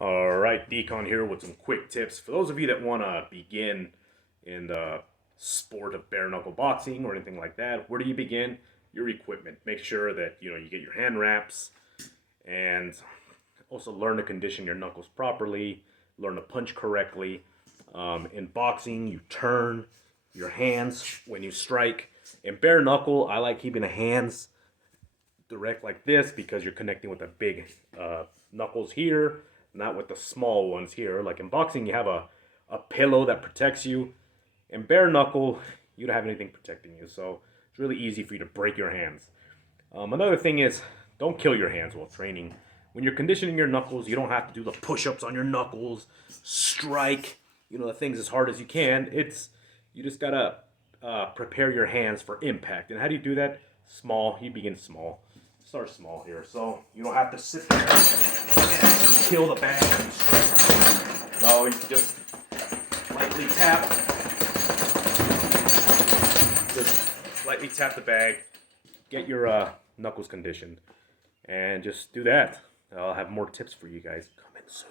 Alright, Decon here with some quick tips. For those of you that want to begin in the sport of bare knuckle boxing or anything like that, where do you begin? Your equipment. Make sure that you get your hand wraps, and also learn to condition your knuckles properly, learn to punch correctly. In boxing, you turn your hands when you strike. In bare knuckle, I like keeping the hands direct like this because you're connecting with the big knuckles here, not with the small ones here. Like in boxing, you have a pillow that protects you. In bare knuckle, you don't have anything protecting you, so it's really easy for you to break your hands. Another thing is, don't kill your hands while training. When you're conditioning your knuckles, you don't have to do the push-ups on your knuckles, strike, the things as hard as you can. You just gotta prepare your hands for impact. And how do you do that? Small. You begin small. Start small here, so you don't have to sit there and actually kill the bag and strike. No, you can just lightly tap. Just lightly tap the bag. Get your knuckles conditioned, and just do that. I'll have more tips for you guys coming soon.